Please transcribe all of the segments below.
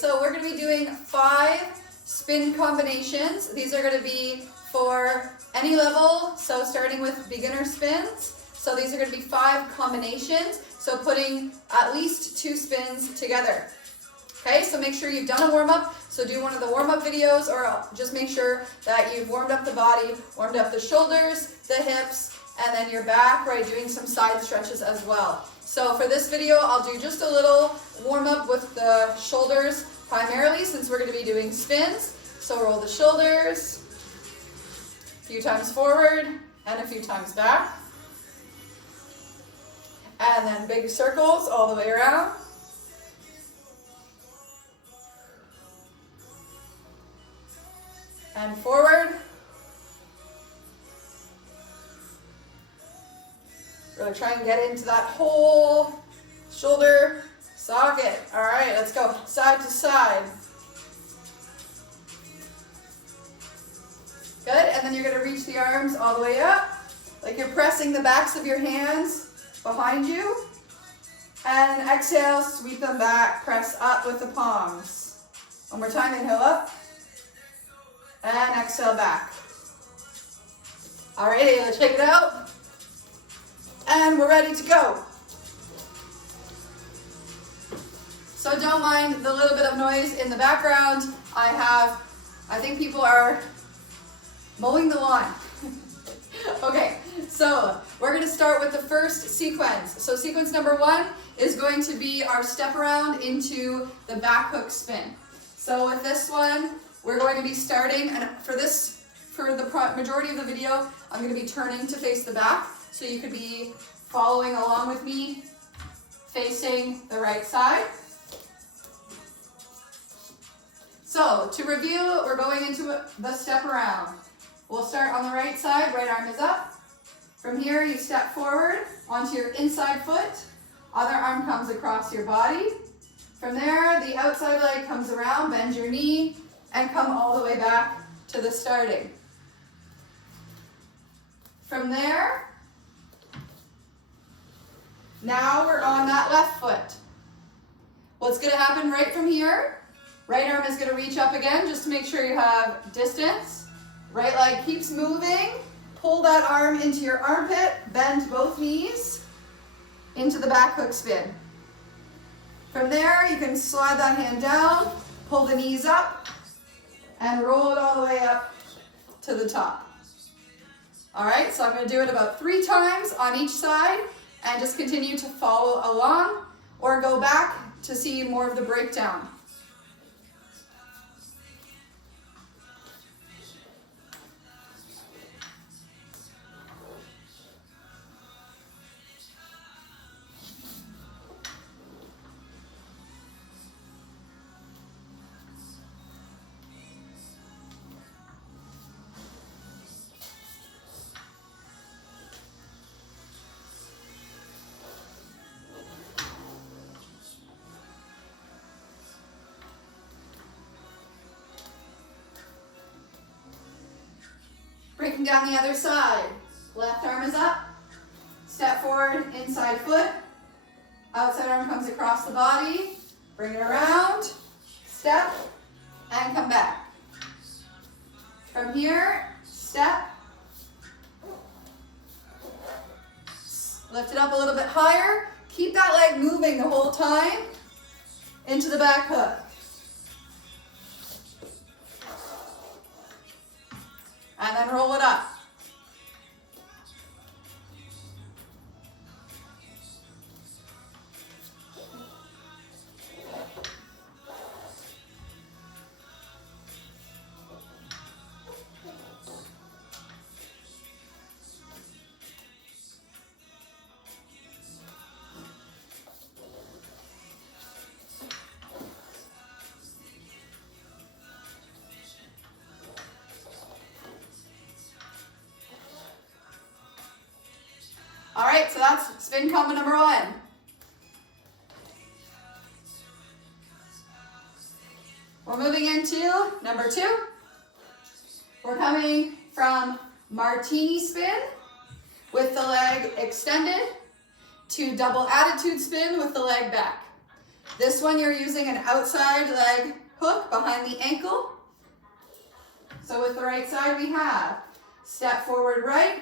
so we're going to be doing 5 spin combinations. These are going to be for any level, so starting with beginner spins. So these are going to be 5 combinations, so putting at least 2 spins together. Okay, so make sure you've done a warm-up. So do one of the warm-up videos, or just make sure that you've warmed up the body, warmed up the shoulders, the hips, and then your back, right, doing some side stretches as well. So for this video, I'll do just a little warm-up with the shoulders primarily, since we're going to be doing spins. So roll the shoulders, a few times forward, and a few times back. And then big circles all the way around. And forward. Really try and get into that whole shoulder socket. All right, let's go side to side. Good, and then you're gonna reach the arms all the way up, like you're pressing the backs of your hands behind you. And exhale, sweep them back, press up with the palms. One more time, inhale up. And exhale back. Alrighty, let's shake it out. And we're ready to go. So don't mind the little bit of noise in the background. I think people are mowing the lawn. Okay, so we're going to start with the first sequence. So sequence number 1 is going to be our step around into the back hook spin. So with this one, we're going to be starting, and for the majority of the video, I'm going to be turning to face the back, so you could be following along with me, facing the right side. So to review, we're going into the step around. We'll start on the right side, right arm is up. From here, you step forward onto your inside foot, other arm comes across your body. From there, the outside leg comes around, bend your knee, and come all the way back to the starting. From there, now we're on that left foot. What's going to happen right from here? Right arm is going to reach up again, just to make sure you have distance. Right leg keeps moving. Pull that arm into your armpit, bend both knees into the back hook spin. From there, you can slide that hand down, pull the knees up, and roll it all the way up to the top. All right, so I'm going to do it about 3 times on each side, and just continue to follow along, or go back to see more of the breakdown. Breaking down the other side. Left arm is up. Step forward, inside foot. Outside arm comes across the body. Bring it around. Step, and come back. From here, step. Lift it up a little bit higher. Keep that leg moving the whole time into the back hook. And then roll it up. All right, so that's spin combo number 1. We're moving into number 2. We're coming from martini spin with the leg extended to double attitude spin with the leg back. This one you're using an outside leg hook behind the ankle. So with the right side we have step forward right,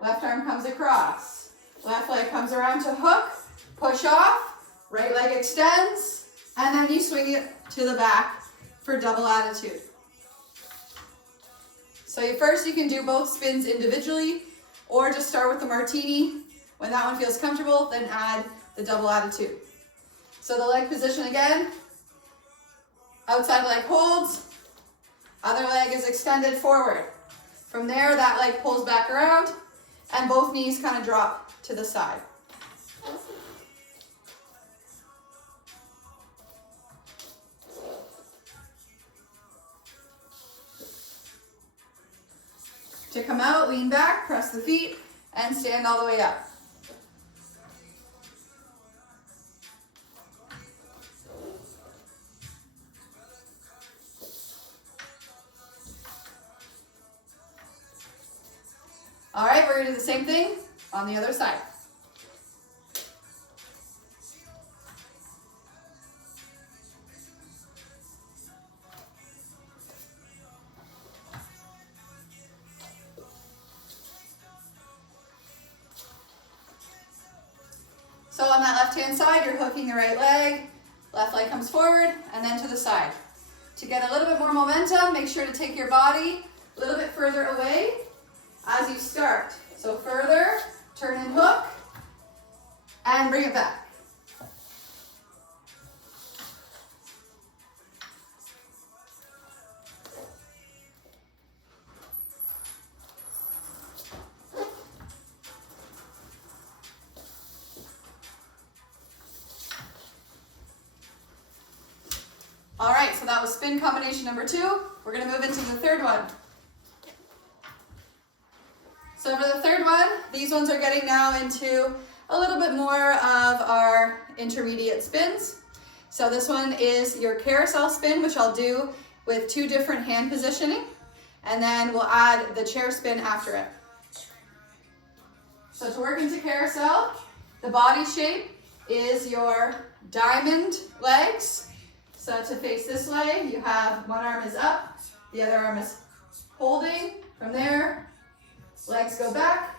left arm comes across, left leg comes around to hook, push off, right leg extends, and then you swing it to the back for double attitude. So first you can do both spins individually or just start with the martini. When that one feels comfortable, then add the double attitude. So the leg position again, outside leg holds, other leg is extended forward. From there, that leg pulls back around and both knees kind of drop to the side. To come out, lean back, press the feet, and stand all the way up. All right, we're gonna do the same thing on the other side. So on that left-hand side, you're hooking the right leg, left leg comes forward, and then to the side. To get a little bit more momentum, make sure to take your body a little bit further away as you start. So further, turn and hook, and bring it back. All right, so that was spin combination number 2. We're gonna move into the third one. So for the third one, these ones are getting now into a little bit more of our intermediate spins. So this one is your carousel spin, which I'll do with 2 different hand positioning, and then we'll add the chair spin after it. So to work into carousel, the body shape is your diamond legs. So to face this way, you have one arm is up, the other arm is holding. From there, legs go back.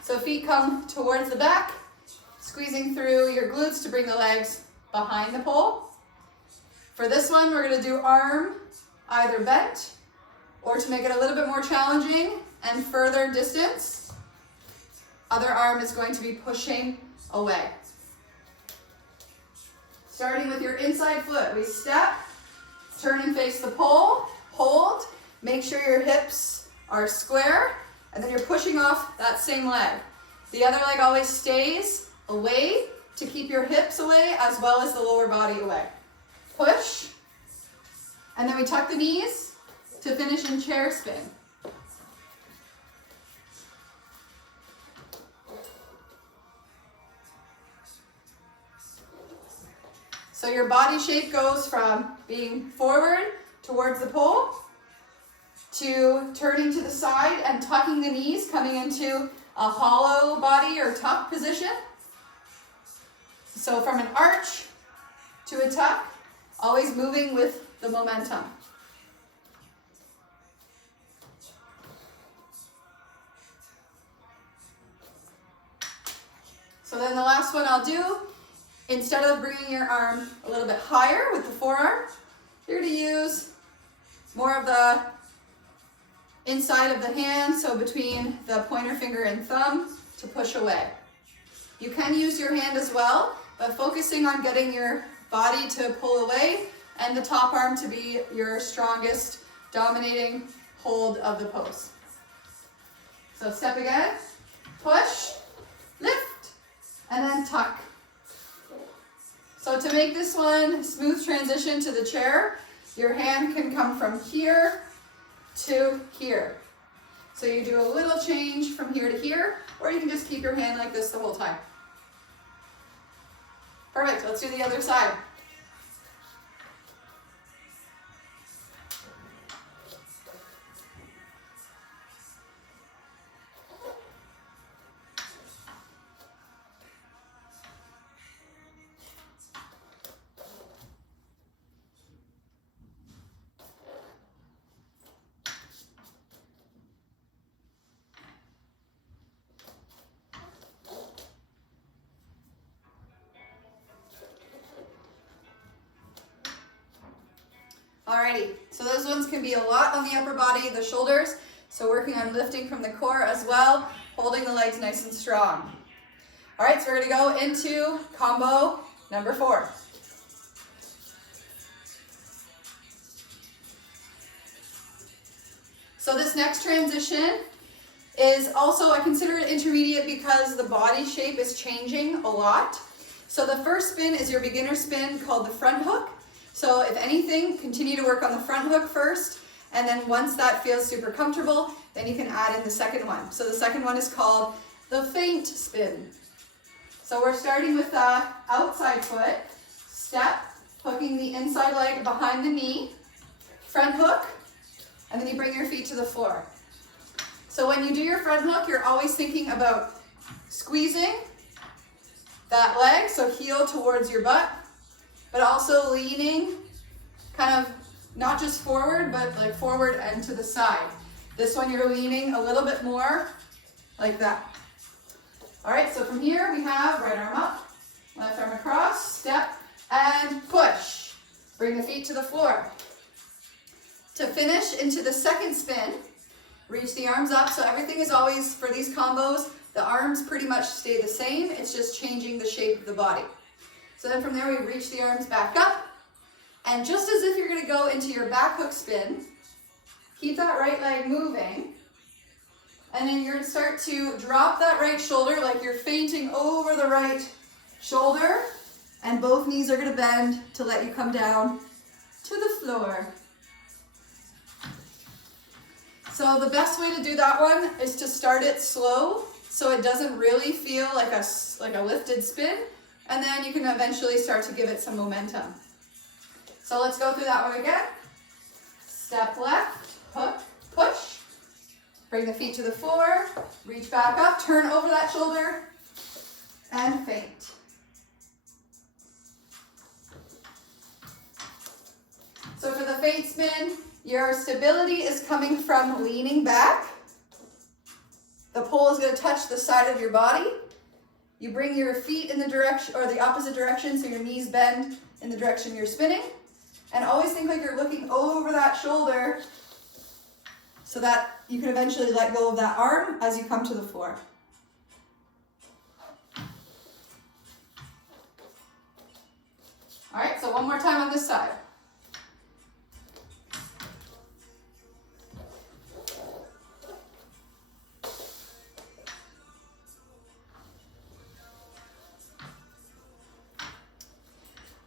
So feet come towards the back, squeezing through your glutes to bring the legs behind the pole. For this one, we're gonna do arm either bent, or to make it a little bit more challenging and further distance, other arm is going to be pushing away. Starting with your inside foot, we step, turn and face the pole, hold, make sure your hips are square, and then you're pushing off that same leg. The other leg always stays away to keep your hips away as well as the lower body away. Push, and then we tuck the knees to finish in chair spin. So your body shape goes from being forward towards the pole to turning to the side and tucking the knees, coming into a hollow body or tuck position. So from an arch to a tuck, always moving with the momentum. So then the last one I'll do, instead of bringing your arm a little bit higher with the forearm, you're going to use more of the inside of the hand, so between the pointer finger and thumb, to push away. You can use your hand as well, but focusing on getting your body to pull away and the top arm to be your strongest dominating hold of the pose. So step again, push, lift, and then tuck. So to make this one smooth transition to the chair, your hand can come from here to here. So you do a little change from here to here, or you can just keep your hand like this the whole time. Perfect, let's do the other side. Alrighty, so those ones can be a lot on the upper body, the shoulders. So working on lifting from the core as well, holding the legs nice and strong. All right, so we're gonna go into combo number 4. So this next transition is also, I consider it intermediate because the body shape is changing a lot. So the first spin is your beginner spin called the front hook. So if anything, continue to work on the front hook first, and then once that feels super comfortable, then you can add in the second one. So the second one is called the feint spin. So we're starting with the outside foot, step, hooking the inside leg behind the knee, front hook, and then you bring your feet to the floor. So when you do your front hook, you're always thinking about squeezing that leg, so heel towards your butt, but also leaning kind of not just forward, but like forward and to the side. This one you're leaning a little bit more like that. All right, so from here we have right arm up, left arm across, step, and push. Bring the feet to the floor. To finish into the second spin, reach the arms up. So everything is always, for these combos, the arms pretty much stay the same. It's just changing the shape of the body. So then from there we reach the arms back up. And just as if you're gonna go into your back hook spin, keep that right leg moving. And then you're gonna start to drop that right shoulder like you're feinting over the right shoulder. And both knees are gonna bend to let you come down to the floor. So the best way to do that one is to start it slow so it doesn't really feel like a lifted spin, and then you can eventually start to give it some momentum. So let's go through that one again. Step left, hook, push. Bring the feet to the floor, reach back up, turn over that shoulder, and feint. So for the feint spin, your stability is coming from leaning back. The pole is going to touch the side of your body. You bring your feet in the direction, or the opposite direction, so your knees bend in the direction you're spinning. And always think like you're looking over that shoulder so that you can eventually let go of that arm as you come to the floor. All right, so one more time on this side.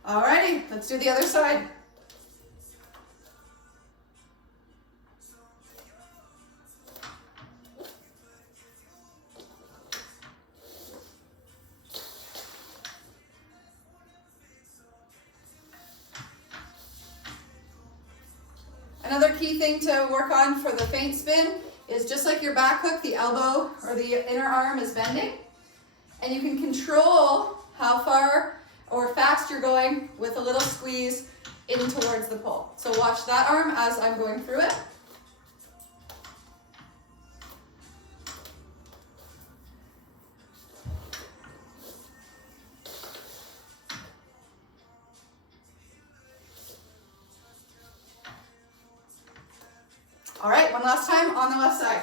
Alrighty, let's do the other side. Another key thing to work on for the feint spin is just like your back hook, the elbow or the inner arm is bending, and you can control how far or fast you're going with a little squeeze in towards the pole. So watch that arm as I'm going through it. All right, one last time on the left side.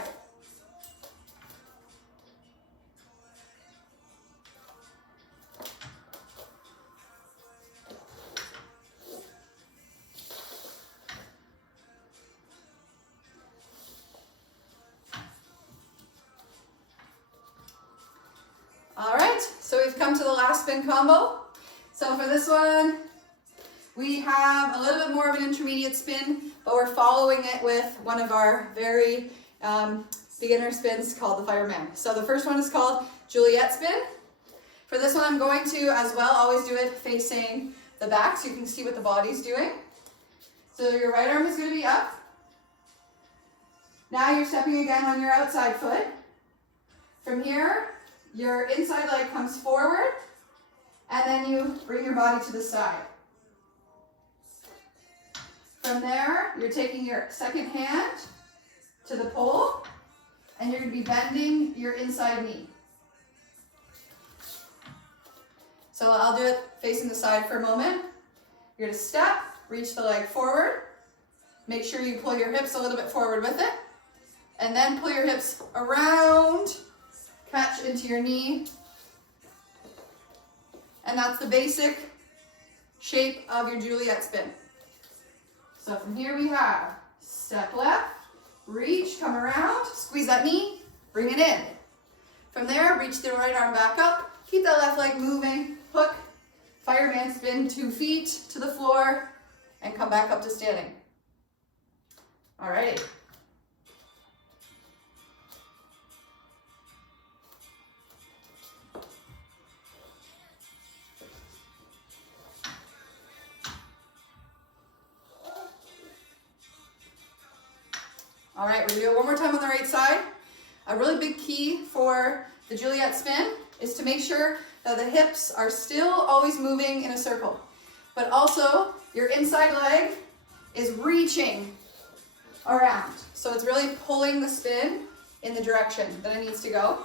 All right, so we've come to the last spin combo. So for this one, we have a little bit more of an intermediate spin, but we're following it with one of our very beginner spins called the fireman. So the first one is called Juliet spin. For this one, I'm going to, as well, always do it facing the back so you can see what the body's doing. So your right arm is going to be up. Now you're stepping again on your outside foot. From here, your inside leg comes forward, and then you bring your body to the side. From there, you're taking your second hand to the pole, and you're going to be bending your inside knee. So I'll do it facing the side for a moment. You're going to step, reach the leg forward, Make sure you pull your hips a little bit forward with it. And then pull your hips around, catch into your knee. And that's the basic shape of your Juliet spin. So from here we have step left, reach, come around, squeeze that knee, bring it in. From there, reach the right arm back up, keep that left leg moving, hook, fireman spin, 2 feet to the floor, and come back up to standing. Alrighty. All right, we're gonna do it one more time on the right side. A really big key for the Juliet spin is to make sure that the hips are still always moving in a circle, but also your inside leg is reaching around. So it's really pulling the spin in the direction that it needs to go.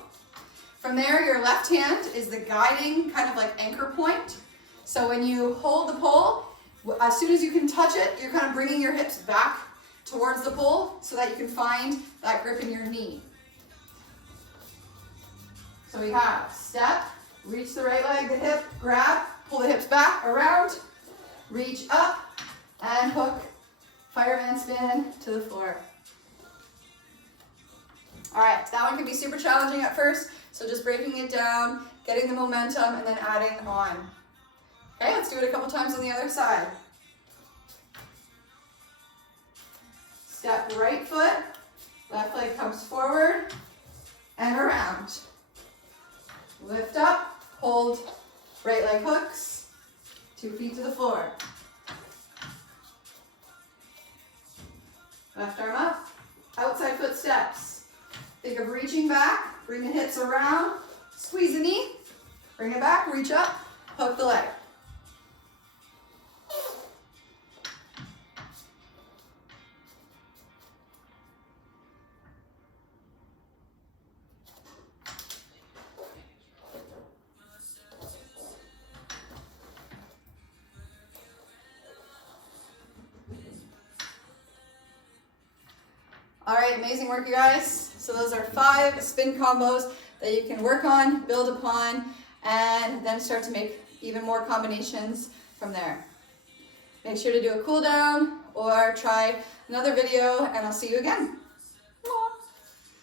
From there, your left hand is the guiding kind of like anchor point. So when you hold the pole, as soon as you can touch it, you're kind of bringing your hips back towards the pole so that you can find that grip in your knee. So we have step, reach the right leg, the hip, grab, pull the hips back, around, reach up, and hook, fireman spin to the floor. All right, that one can be super challenging at first, so just breaking it down, getting the momentum, and then adding on. Okay, let's do it a couple times on the other side. Step right foot, left leg comes forward and around. Lift up, hold, right leg hooks, 2 feet to the floor. Left arm up, outside foot steps. Think of reaching back, bring the hips around, squeeze the knee, bring it back, reach up, hook the leg. All right, amazing work, you guys. So those are 5 spin combos that you can work on, build upon, and then start to make even more combinations from there. Make sure to do a cool down or try another video, and I'll see you again.